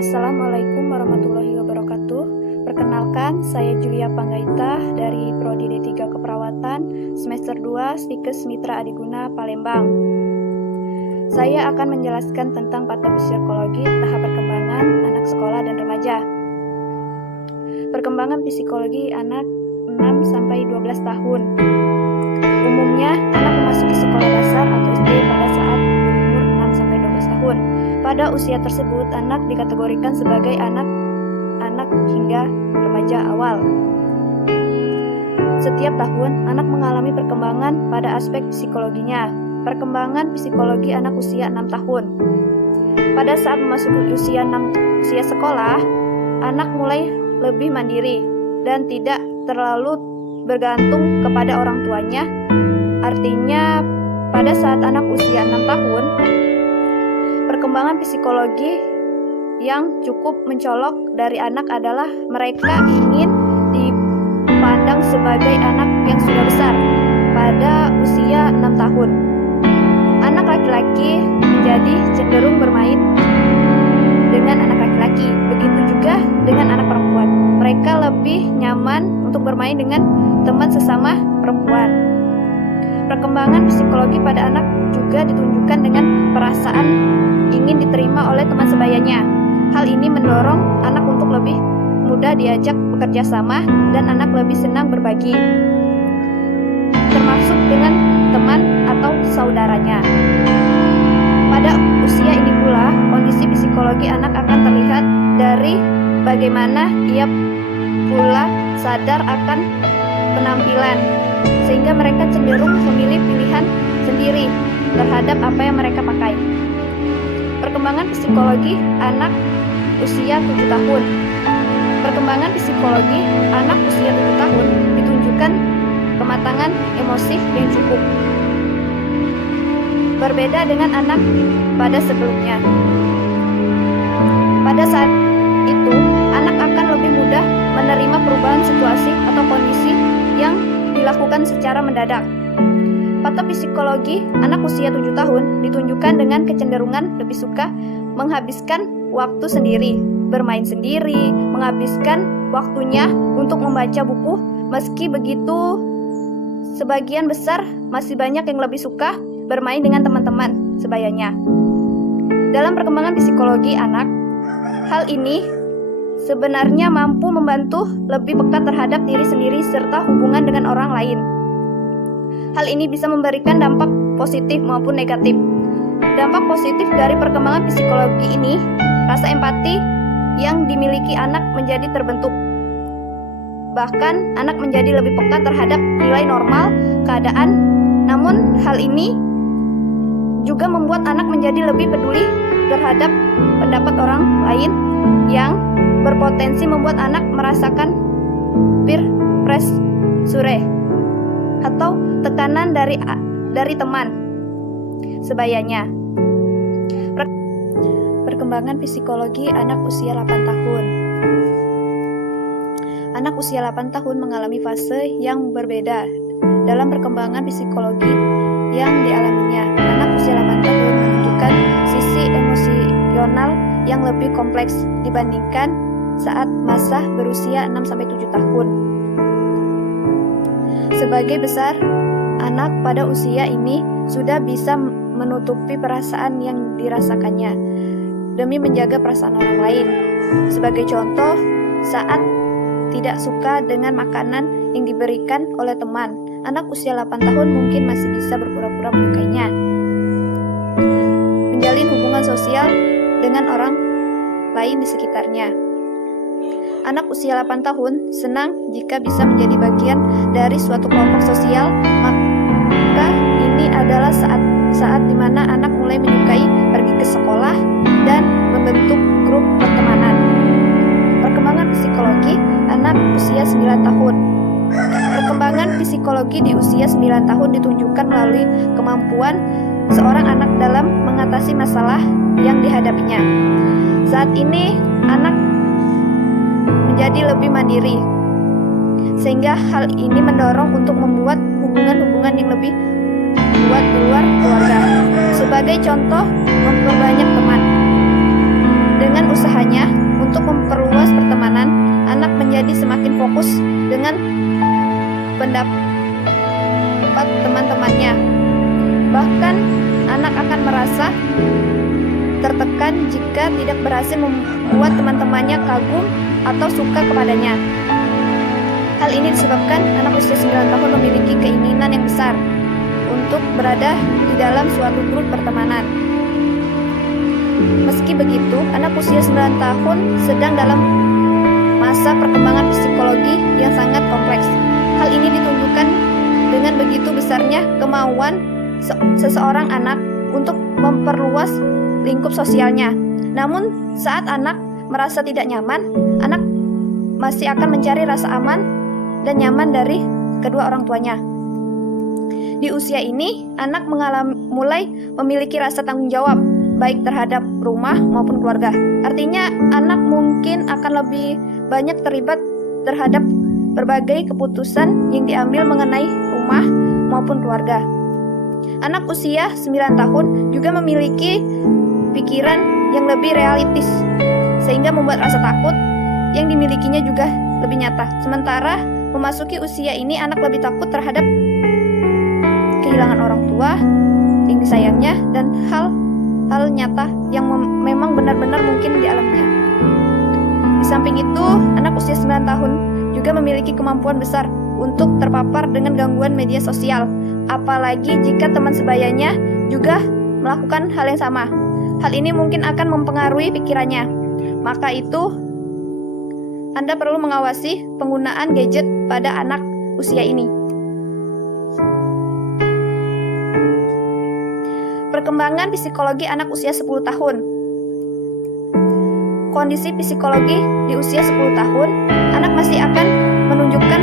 Assalamualaikum warahmatullahi wabarakatuh. Perkenalkan, saya Julia Panggaita dari Prodi D3 Keperawatan semester 2 Stikes Mitra Adiguna Palembang. Saya akan menjelaskan tentang patofisiologi tahap perkembangan anak sekolah dan remaja. Perkembangan psikologi anak 6-12 tahun. Umumnya, anak memasuki sekolah dasar atau SD pada saat berumur 6-12 tahun. Pada usia tersebut, anak dikategorikan sebagai anak hingga remaja awal. Setiap tahun, anak mengalami perkembangan pada aspek psikologinya. Perkembangan psikologi anak usia 6 tahun. Pada saat memasuki usia sekolah, anak mulai lebih mandiri dan tidak terlalu bergantung kepada orang tuanya. Artinya, pada saat anak usia 6 tahun, perkembangan psikologi yang cukup mencolok dari anak adalah mereka ingin dipandang sebagai anak yang sudah besar pada usia 6 tahun. Anak laki-laki menjadi cenderung bermain dengan anak laki-laki, begitu juga dengan anak perempuan. Mereka lebih nyaman untuk bermain dengan teman sesama perempuan. Perkembangan psikologi pada anak juga ditunjukkan dengan perasaan ingin diterima oleh teman sebayanya. Hal ini mendorong anak untuk lebih mudah diajak bekerja sama dan anak lebih senang berbagi, termasuk dengan teman atau saudaranya. Pada usia ini pula, kondisi psikologi anak akan terlihat dari bagaimana ia pula sadar akan penampilan, sehingga mereka cenderung memilih pilihan sendiri terhadap apa yang mereka pakai. Perkembangan psikologi anak usia 7 tahun. Perkembangan psikologi anak usia 7 tahun ditunjukkan kematangan emosi yang cukup. Berbeda dengan anak pada sebelumnya. Pada saat itu, anak akan lebih mudah menerima perubahan situasi atau kondisi yang dilakukan secara mendadak. Patopsikologi anak usia 7 tahun ditunjukkan dengan kecenderungan lebih suka menghabiskan waktu sendiri, bermain sendiri, menghabiskan waktunya untuk membaca buku. Meski begitu, sebagian besar masih banyak yang lebih suka bermain dengan teman-teman sebayanya. Dalam perkembangan psikologi anak, hal ini sebenarnya mampu membantu lebih peka terhadap diri sendiri serta hubungan dengan orang lain. Hal ini bisa memberikan dampak positif maupun negatif. Dampak positif dari perkembangan psikologi ini, rasa empati yang dimiliki anak menjadi terbentuk. Bahkan, anak menjadi lebih peka terhadap nilai normal keadaan. Namun, hal ini juga membuat anak menjadi lebih peduli terhadap pendapat orang lain yang berpotensi membuat anak merasakan peer pressure atau tekanan dari teman sebayanya. Perkembangan psikologi anak usia 8 tahun. Anak usia 8 tahun mengalami fase yang berbeda dalam perkembangan psikologi yang dialaminya. Anak usia 8 tahun menunjukkan sisi emosional yang lebih kompleks dibandingkan saat masa berusia 6-7 tahun. Sebagai besar, anak pada usia ini sudah bisa menutupi perasaan yang dirasakannya demi menjaga perasaan orang lain. Sebagai contoh, saat tidak suka dengan makanan yang diberikan oleh teman, anak usia 8 tahun mungkin masih bisa berpura-pura menyukainya. Menjalin hubungan sosial dengan orang lain di sekitarnya. Anak usia 8 tahun senang jika bisa menjadi bagian dari suatu kelompok sosial, maka ini adalah saat di mana anak mulai menyukai pergi ke sekolah dan membentuk grup pertemanan. Perkembangan psikologi anak usia 9 tahun. Perkembangan psikologi di usia 9 tahun ditunjukkan melalui kemampuan seorang anak dalam mengatasi masalah yang dihadapinya. Saat ini, anak menjadi lebih mandiri, sehingga hal ini mendorong untuk membuat hubungan-hubungan yang lebih kuat di luar keluarga. Sebagai contoh, memperbanyak teman. Dengan usahanya untuk memperluas pertemanan, anak menjadi semakin fokus dengan pendapat teman-temannya. Bahkan, anak akan merasa tertekan jika tidak berhasil membuat teman-temannya kagum atau suka kepadanya. Hal ini disebabkan anak usia 9 tahun memiliki keinginan yang besar untuk berada di dalam suatu grup pertemanan. Meski begitu, anak usia 9 tahun sedang dalam masa perkembangan psikologi yang sangat kompleks. Hal ini ditunjukkan dengan begitu besarnya kemauan seseorang anak untuk memperluas lingkup sosialnya. Namun, saat anak merasa tidak nyaman, anak masih akan mencari rasa aman dan nyaman dari kedua orang tuanya. Di usia ini, anak mulai memiliki rasa tanggung jawab, baik terhadap rumah maupun keluarga. Artinya, anak mungkin akan lebih banyak terlibat terhadap berbagai keputusan yang diambil mengenai rumah maupun keluarga. Anak usia 9 tahun juga memiliki pikiran yang lebih realistis, sehingga membuat rasa takut yang dimilikinya juga lebih nyata. Sementara memasuki usia ini, anak lebih takut terhadap kehilangan orang tua yang disayangnya dan hal nyata yang memang benar-benar mungkin dialaminya. Di samping itu, anak usia 9 tahun juga memiliki kemampuan besar untuk terpapar dengan gangguan media sosial, apalagi jika teman sebayanya juga melakukan hal yang sama. Hal ini mungkin akan mempengaruhi pikirannya. Maka itu, Anda perlu mengawasi penggunaan gadget pada anak usia ini. Perkembangan psikologi anak usia 10 tahun. Kondisi psikologi di usia 10 tahun, anak masih akan menunjukkan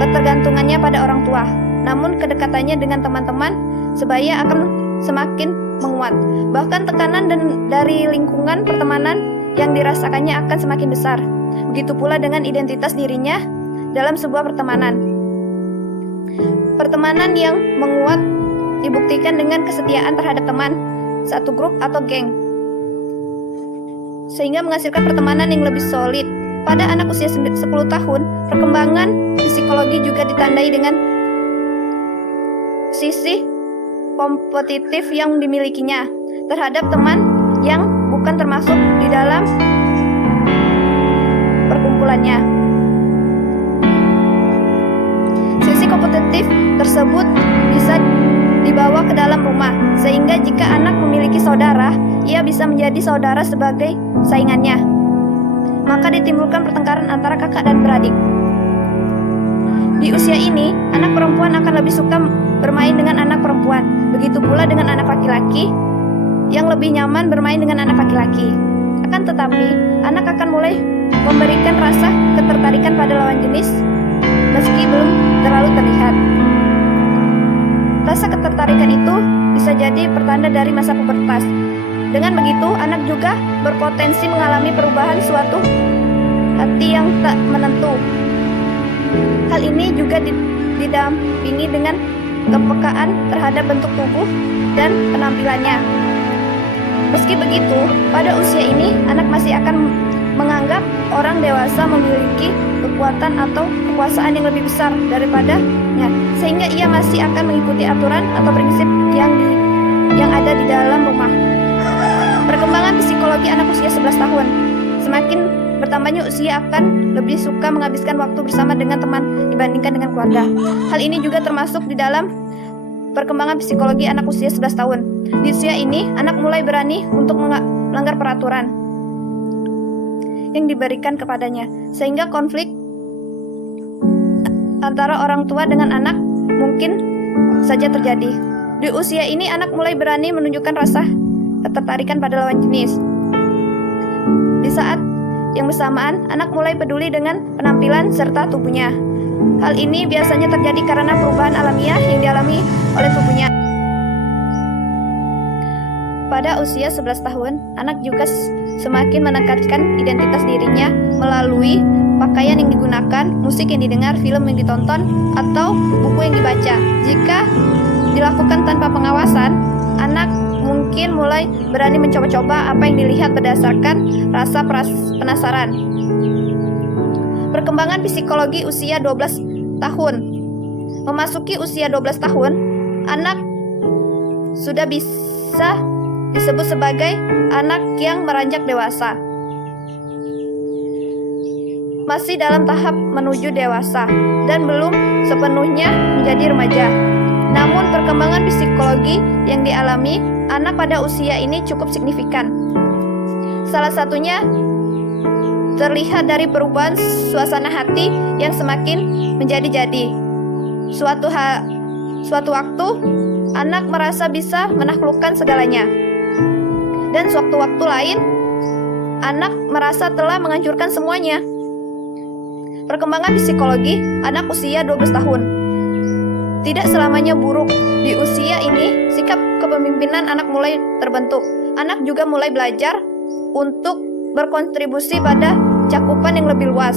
ketergantungannya pada orang tua. Namun kedekatannya dengan teman-teman sebaya akan semakin menguat. Bahkan tekanan dari lingkungan pertemanan yang dirasakannya akan semakin besar. Begitu pula dengan identitas dirinya dalam sebuah pertemanan. Pertemanan yang menguat dibuktikan dengan kesetiaan terhadap teman, satu grup atau geng, sehingga menghasilkan pertemanan yang lebih solid. Pada anak usia 10 tahun, perkembangan psikologi juga ditandai dengan sisi kompetitif yang dimilikinya terhadap teman yang bukan termasuk di dalam perkumpulannya. Sisi kompetitif tersebut bisa dibawa ke dalam rumah, sehingga jika anak memiliki saudara, ia bisa menjadi saudara sebagai saingannya. Maka ditimbulkan pertengkaran antara kakak dan beradik. Di usia ini, anak perempuan akan lebih suka bermain dengan anak perempuan. Begitu pula dengan anak laki-laki yang lebih nyaman bermain dengan anak laki-laki. Akan tetapi, anak akan mulai memberikan rasa ketertarikan pada lawan jenis meski belum terlalu terlihat. Rasa ketertarikan itu bisa jadi pertanda dari masa pubertas. Dengan begitu, anak juga berpotensi mengalami perubahan suatu hati yang tak menentu. Hal ini juga didampingi dengan kepekaan terhadap bentuk tubuh dan penampilannya. Meski begitu, pada usia ini anak masih akan menganggap orang dewasa memiliki kekuatan atau kekuasaan yang lebih besar daripadanya, sehingga ia masih akan mengikuti aturan atau prinsip yang ada di dalam rumah. Perkembangan psikologi anak usia 11 tahun. Semakin bertambahnya usia akan lebih suka menghabiskan waktu bersama dengan teman dibandingkan dengan keluarga. Hal ini juga termasuk di dalam perkembangan psikologi anak usia 11 tahun. Di usia ini, anak mulai berani untuk melanggar peraturan yang diberikan kepadanya, sehingga konflik antara orang tua dengan anak mungkin saja terjadi. Di usia ini, anak mulai berani menunjukkan rasa ketertarikan pada lawan jenis. Di saat yang bersamaan, anak mulai peduli dengan penampilan serta tubuhnya. Hal ini biasanya terjadi karena perubahan alamiah yang dialami oleh tubuhnya. Pada usia 11 tahun, anak juga semakin menekankan identitas dirinya melalui pakaian yang digunakan, musik yang didengar, film yang ditonton, atau buku yang dibaca. Jika dilakukan tanpa pengawasan, anak mungkin mungkin mulai berani mencoba-coba apa yang dilihat berdasarkan rasa penasaran. Perkembangan psikologi usia 12 tahun. Memasuki usia 12 tahun, anak sudah bisa disebut sebagai anak yang beranjak dewasa. Masih dalam tahap menuju dewasa dan belum sepenuhnya menjadi remaja. Namun perkembangan psikologi yang dialami anak pada usia ini cukup signifikan. Salah satunya terlihat dari perubahan suasana hati yang semakin menjadi-jadi. Suatu waktu anak merasa bisa menaklukkan segalanya. Dan suatu waktu lain anak merasa telah menghancurkan semuanya. Perkembangan psikologi anak usia 12 tahun tidak selamanya buruk. Di usia ini, sikap kepemimpinan anak mulai terbentuk. Anak juga mulai belajar untuk berkontribusi pada cakupan yang lebih luas.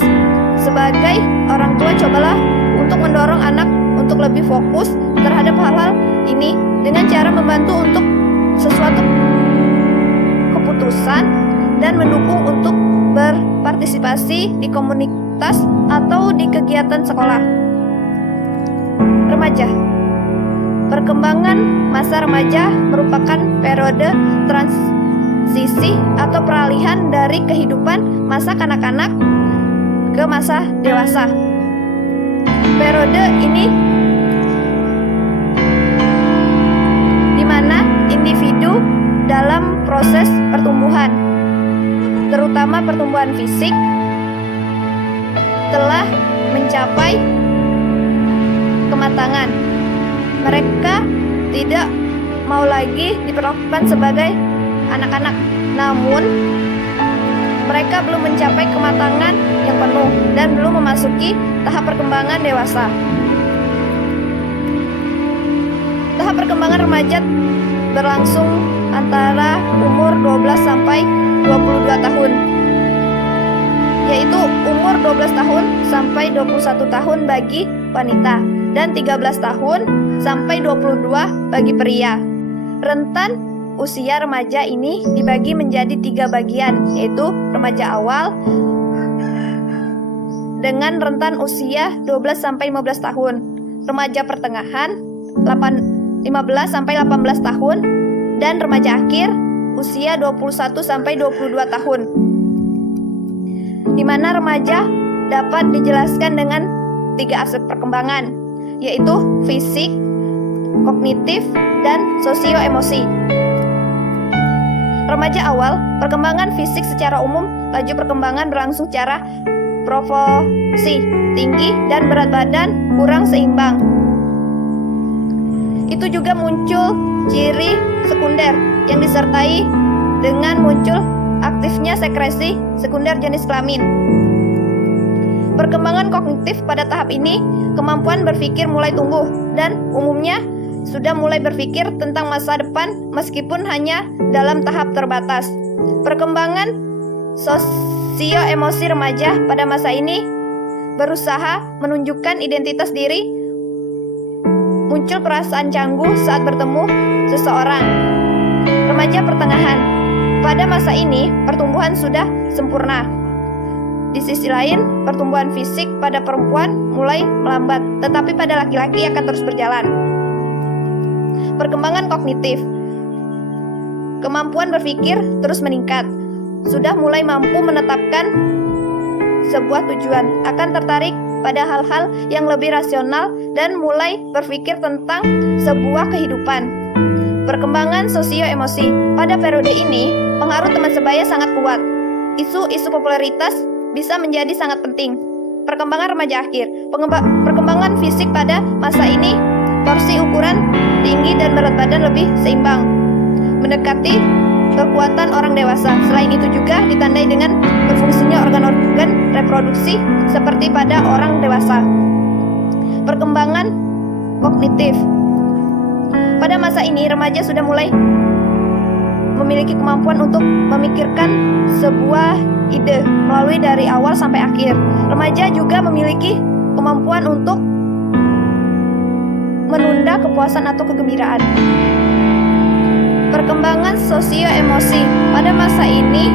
Sebagai orang tua, cobalah untuk mendorong anak untuk lebih fokus terhadap hal-hal ini dengan cara membantu untuk sesuatu keputusan dan mendukung untuk berpartisipasi di komunitas atau di kegiatan sekolah. Remaja. Perkembangan masa remaja merupakan periode transisi atau peralihan dari kehidupan masa kanak-kanak ke masa dewasa. Periode ini di mana individu dalam proses pertumbuhan, terutama pertumbuhan fisik, telah mencapai kematangan. Mereka tidak mau lagi diperlakukan sebagai anak-anak, namun mereka belum mencapai kematangan yang penuh dan belum memasuki tahap perkembangan dewasa. Tahap perkembangan remaja berlangsung antara umur 12 sampai 22 tahun, yaitu umur 12 tahun sampai 21 tahun bagi wanita dan 13 tahun sampai 22 bagi pria. Rentan usia remaja ini dibagi menjadi 3 bagian, yaitu remaja awal dengan rentan usia 12 sampai 15 tahun, remaja pertengahan 15 sampai 18 tahun, dan remaja akhir usia 21 sampai 22 tahun. Di mana remaja dapat dijelaskan dengan 3 aspek perkembangan, yaitu fisik, kognitif, dan sosio-emosi. Remaja awal, perkembangan fisik secara umum, laju perkembangan berlangsung secara proporsi, tinggi dan berat badan kurang seimbang. Itu juga muncul ciri sekunder yang disertai dengan muncul aktifnya sekresi sekunder jenis kelamin. Perkembangan kognitif pada tahap ini, kemampuan berpikir mulai tumbuh dan umumnya sudah mulai berpikir tentang masa depan meskipun hanya dalam tahap terbatas. Perkembangan sosio-emosi remaja pada masa ini berusaha menunjukkan identitas diri, muncul perasaan canggung saat bertemu seseorang. Remaja pertengahan, pada masa ini pertumbuhan sudah sempurna. Di sisi lain, pertumbuhan fisik pada perempuan mulai melambat, tetapi pada laki-laki akan terus berjalan. Perkembangan kognitif, kemampuan berpikir terus meningkat, sudah mulai mampu menetapkan sebuah tujuan, akan tertarik pada hal-hal yang lebih rasional dan mulai berpikir tentang sebuah kehidupan. Perkembangan sosio-emosi, pada periode ini pengaruh teman sebaya sangat kuat. Isu-isu popularitas bisa menjadi sangat penting. Perkembangan remaja akhir, perkembangan fisik pada masa ini, porsi ukuran tinggi dan berat badan lebih seimbang, mendekati kekuatan orang dewasa. Selain itu juga ditandai dengan berfungsinya organ-organ reproduksi seperti pada orang dewasa. Perkembangan kognitif, pada masa ini remaja sudah mulai memiliki kemampuan untuk memikirkan sebuah ide melalui dari awal sampai akhir. Remaja juga memiliki kemampuan untuk menunda kepuasan atau kegembiraan. Perkembangan Sosio-emosi. Pada masa ini,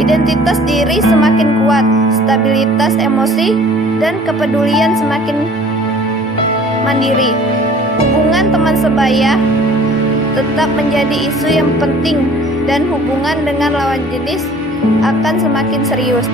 identitas diri semakin kuat, stabilitas emosi dan kepedulian semakin mandiri. Hubungan teman sebaya tetap menjadi isu yang penting dan hubungan dengan lawan jenis akan semakin serius.